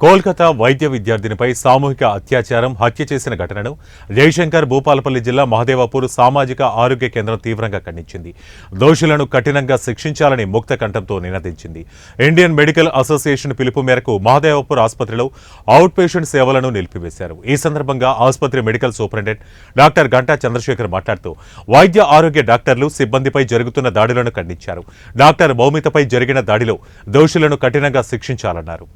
కోల్కతా వైద్య విద్యార్థినిపై సామూహిక అత్యాచారం హత్య చేసిన ఘటనను జయశంకర్ భూపాలపల్లి జిల్లా మహదేవపూర్ సామాజిక ఆరోగ్య కేంద్రం తీవ్రంగా ఖండించింది. దోషులను కఠినంగా శిక్షించాలని ముక్త కంఠంతో నినదించింది. ఇండియన్ మెడికల్ అసోసియేషన్ పిలుపు మేరకు మహదేవపూర్ ఆసుపత్రిలో అవుట్ పేషెంట్ సేవలను నిలిపివేశారు. ఈ సందర్భంగా ఆసుపత్రి medical superintendent doctor Ganta Chandrashekar మాట్లాడుతూ వైద్య ఆరోగ్య డాక్టర్లు సిబ్బందిపై జరుగుతున్న దాడులను ఖండించారు. డాక్టర్ మౌమితపై జరిగిన దాడిలో దోషులను కఠినంగా శిక్షించాలన్నారు.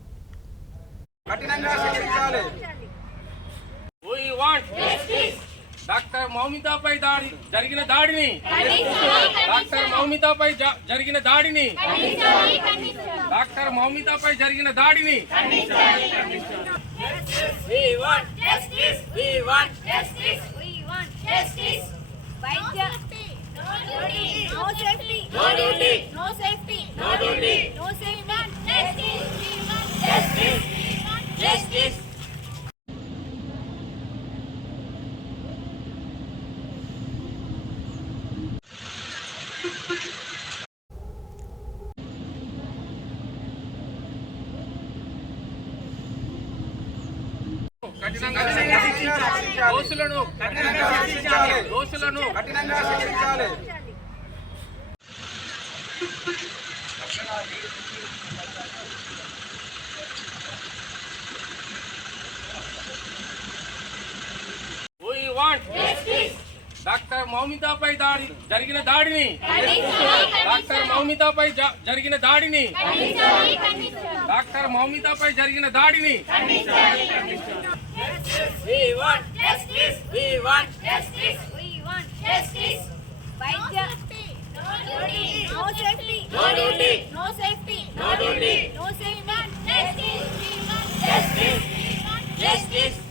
డాక్టర్ మౌమితపై జరిగిన దాడిని డాక్టర్ మౌమితపై జరిగిన దాడిని డాక్టర్ మౌమితపై జరిగిన దాడిని We want justice. We want justice. We want justice. వైద్య no duty. No safety. No duty. No safety. No duty. No safety. Justice. We want justice. We want justice. దోషులను కఠినంగా శిక్షించాలి. We want justice. డాక్టర్ మౌమితపై జరిగిన దాడిని doctor మౌమితపై జరిగిన దాడిని doctor మౌమితపై జరిగిన దాడిని We want justice. We want justice. We want justice. వైద్య no duty. No safety. No duty. No safety. No duty. No safety. Justice. We want justice. We want justice.